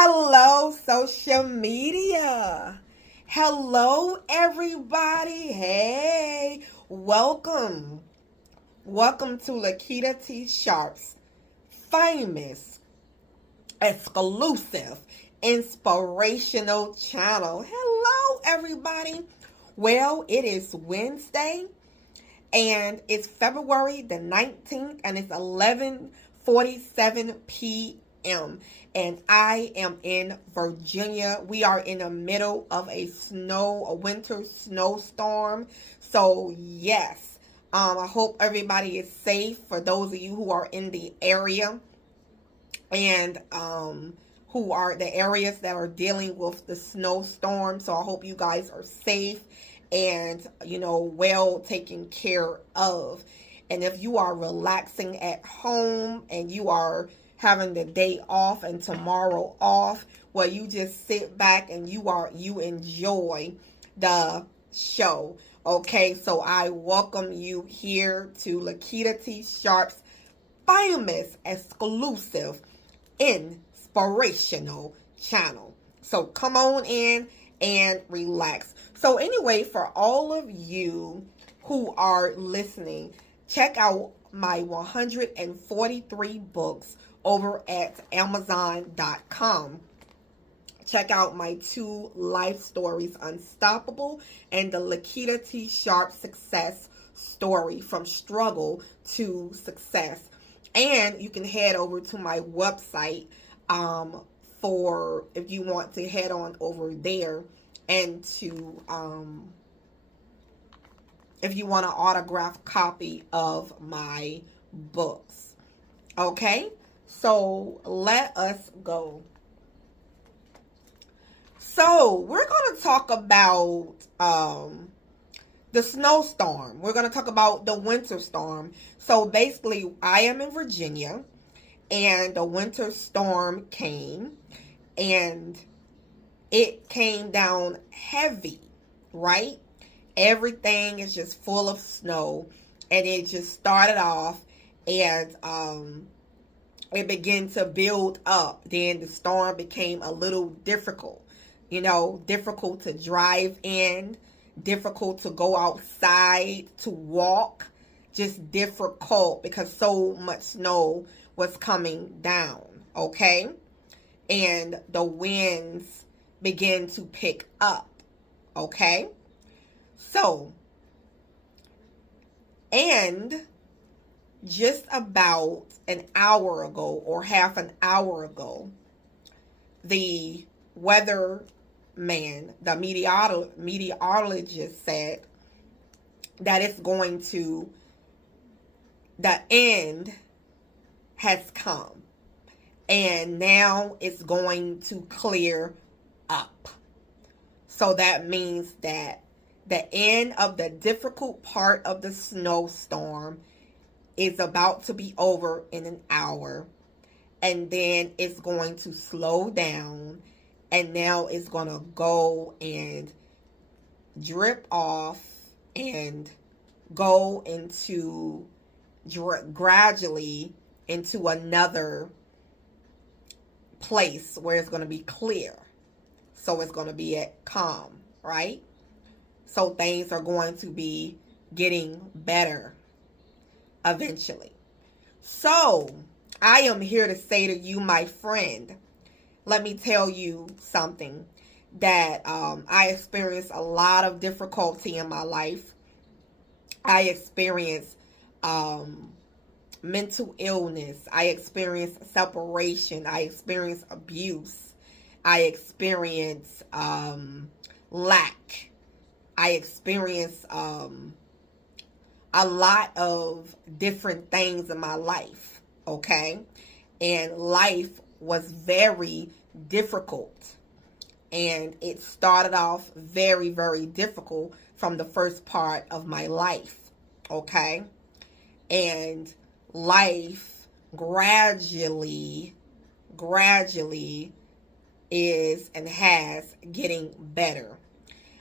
Hello, social media. Hello, everybody. Hey, welcome. Welcome to Lakitatsharpe's famous, exclusive, inspirational channel. Hello, everybody. Well, it is Wednesday, and it's February the 19th, and it's 11:47 p.m. And I am in Virginia. We are in the middle of a winter snowstorm. So yes, I hope everybody is safe for those of you who are in the area and who are the areas that are dealing with the snowstorm. So I hope you guys are safe and, well taken care of. And if you are relaxing at home and you are having the day off and tomorrow off, well, you just sit back and you enjoy the show. Okay, so I welcome you here to Lakitatsharpe's famous, exclusive, inspirational channel. So come on in and relax. So anyway, for all of you who are listening, check out my 143 books over at Amazon.com. Check out my 2 life stories, Unstoppable and the Lakitatsharpe Success Story, From Struggle to Success. And you can head over to my website for if you want to head on over there and to if you want an autographed copy of my books. Okay, so let us go. So we're going to talk about the snowstorm. We're going to talk about the winter storm. So basically, I am in Virginia, and the winter storm came, and it came down heavy, right? Everything is just full of snow, and it just started off, and it began to build up. Then the storm became a little difficult, difficult to drive in, difficult to go outside, to walk, just difficult because so much snow was coming down, okay? And the winds began to pick up, okay? So, and just about an hour ago or half an hour ago, the weatherman, the meteorologist said that the end has come, and now it's going to clear up. So that means that the end of the difficult part of the snowstorm is about to be over in an hour, and then it's going to slow down, and now it's going to go and drip off and go into gradually into another place where it's going to be clear. So it's going to be at calm, right? So things are going to be getting better eventually. So I am here to say to you, my friend, let me tell you something that I experienced a lot of difficulty in my life. I experienced mental illness. I experienced separation. I experienced abuse. I experienced lack. I experienced a lot of different things in my life, okay? And life was very difficult. And it started off very, very difficult from the first part of my life, okay? And life gradually is and has getting better.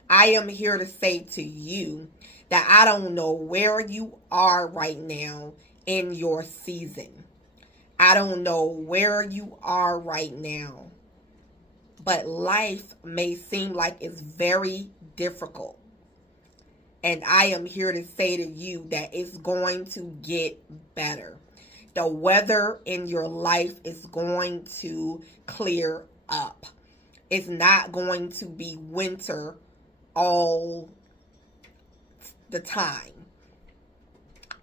I am here to say to you that I don't know where you are right now in your season. I don't know where you are right now but life may seem like it's very difficult. And I am here to say to you that it's going to get better. The weather in your life is going to clear up. It's not going to be winter all the time.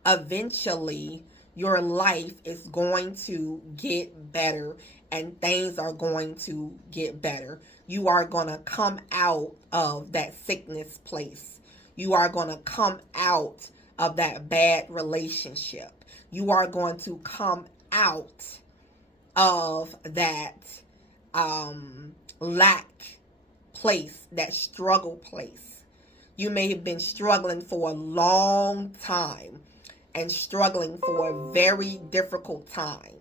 Eventually, your life is going to get better and things are going to get better. You are going to come out of that sickness place. You are going to come out of that bad relationship. You are going to come out of that lack place, that struggle place. You may have been struggling for a long time and struggling for a very difficult time.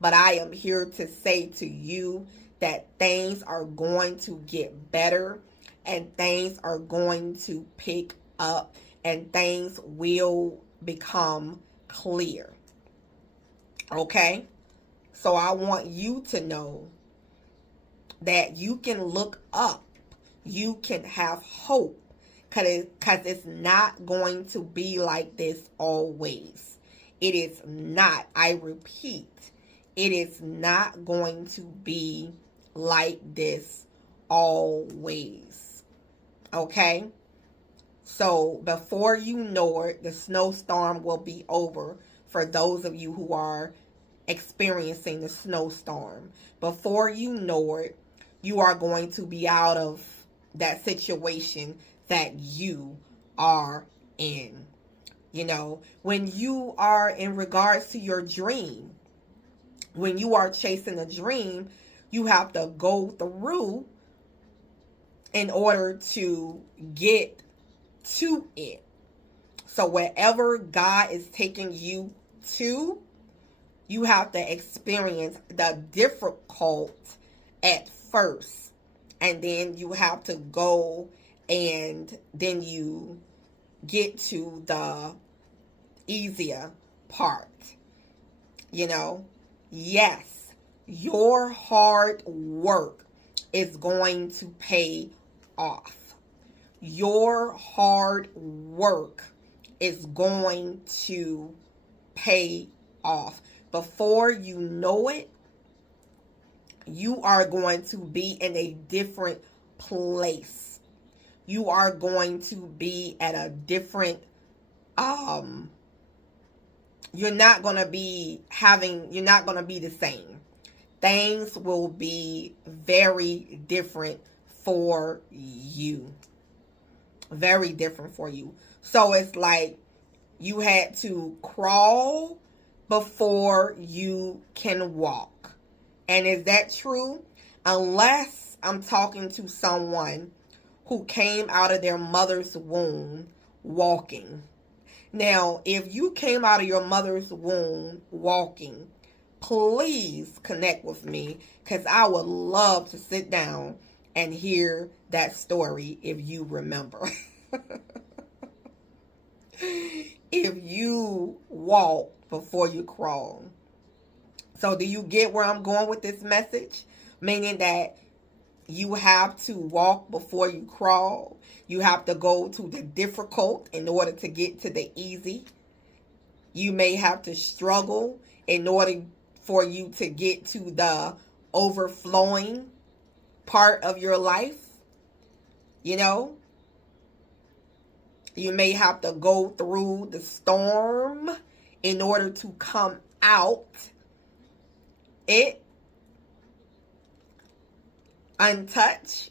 But I am here to say to you that things are going to get better and things are going to pick up and things will become clear. Okay? So I want you to know that you can look up. You can have hope. Because it's not going to be like this always. It is not. I repeat, it is not going to be like this always. Okay? So before you know it, the snowstorm will be over for those of you who are experiencing the snowstorm. Before you know it, you are going to be out of that situation that you are in. You know, when you are in regards to your dream, when you are chasing a dream, you have to go through in order to get to it. So wherever God is taking you to, you have to experience the difficult at first. And then you have to go and then you get to the easier part. You know, yes, your hard work is going to pay off. Your hard work is going to pay off. Before you know it, you are going to be in a different place. You are going to be at a different, you're not going to be the same. Things will be very different for you. Very different for you. So it's like you had to crawl before you can walk. And is that true? Unless I'm talking to someone who came out of their mother's womb walking. Now, if you came out of your mother's womb walking, please connect with me because I would love to sit down and hear that story if you remember. If you walk before you crawl. So do you get where I'm going with this message? Meaning that you have to walk before you crawl. You have to go to the difficult in order to get to the easy. You may have to struggle in order for you to get to the overflowing part of your life. You know, you may have to go through the storm in order to come out it untouched.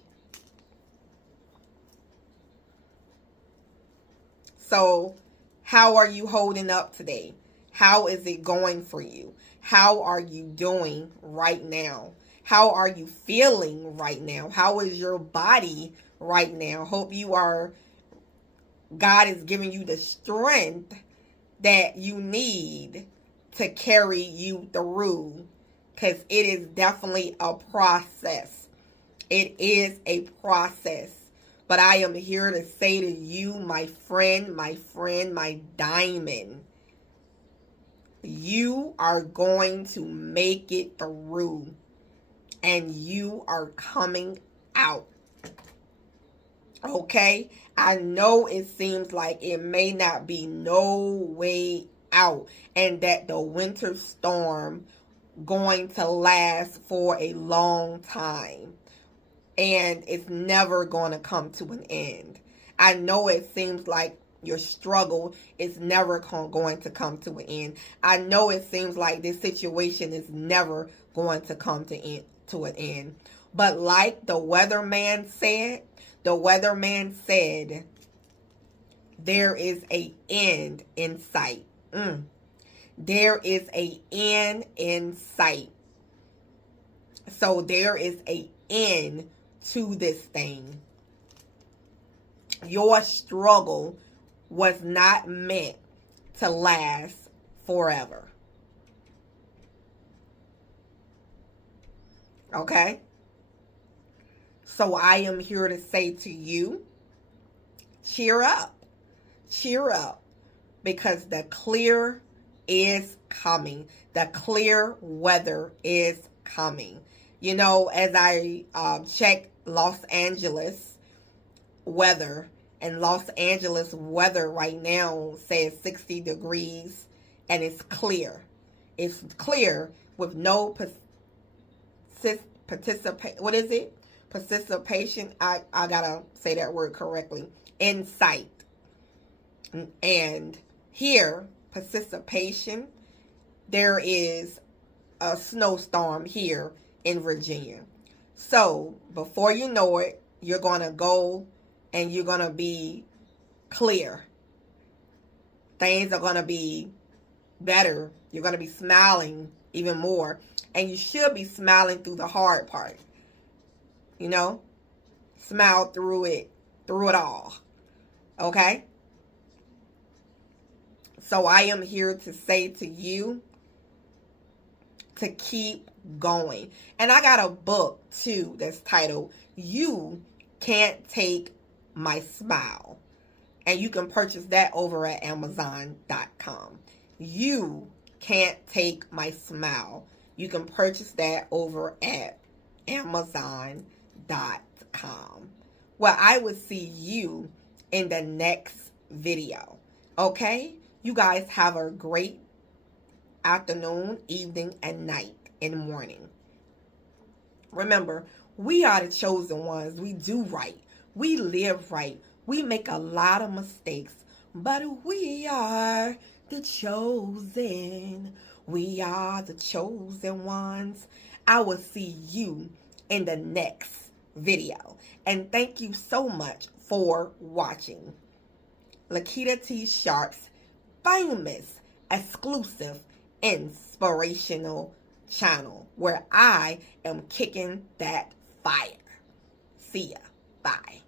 So, how are you holding up today? How is it going for you? How are you doing right now? How are you feeling right now? How is your body right now? Hope you are, God is giving you the strength that you need to carry you through, because it is definitely a process. It is a process. But I am here to say to you, my friend, my diamond, you are going to make it through. and you are coming out. Okay? I know it seems like it may not be no way out, and that the winter storm going to last for a long time, and it's never going to come to an end. I know it seems like your struggle is never going to come to an end. I know it seems like this situation is never going to come to an end. But like the weatherman said, there is an end in sight. There is an end in sight. So there is an end to this thing. Your struggle was not meant to last forever. Okay? So I am here to say to you, cheer up. Cheer up. Because the clear is coming. The clear weather is coming. You know, as I check Los Angeles weather, and Los Angeles weather right now says 60 degrees, and it's clear. It's clear with no participation. I gotta say that word correctly. In sight. And here, participation, there is a snowstorm here in Virginia. So before you know it, you're going to go and you're going to be clear. Things are going to be better. You're going to be smiling even more. And you should be smiling through the hard part. You know? Smile through it all. Okay? So I am here to say to you to keep going. And I got a book too that's titled You Can't Take My Smile. And you can purchase that over at Amazon.com. You Can't Take My Smile. You can purchase that over at Amazon.com. Well, I will see you in the next video. Okay? You guys have a great afternoon, evening, and night and morning. Remember, we are the chosen ones. We do right. We live right. We make a lot of mistakes, but we are the chosen. We are the chosen ones. I will see you in the next video. And thank you so much for watching Lakitatsharpe's famous, exclusive, inspirational channel where I am kicking that fire. See ya. Bye.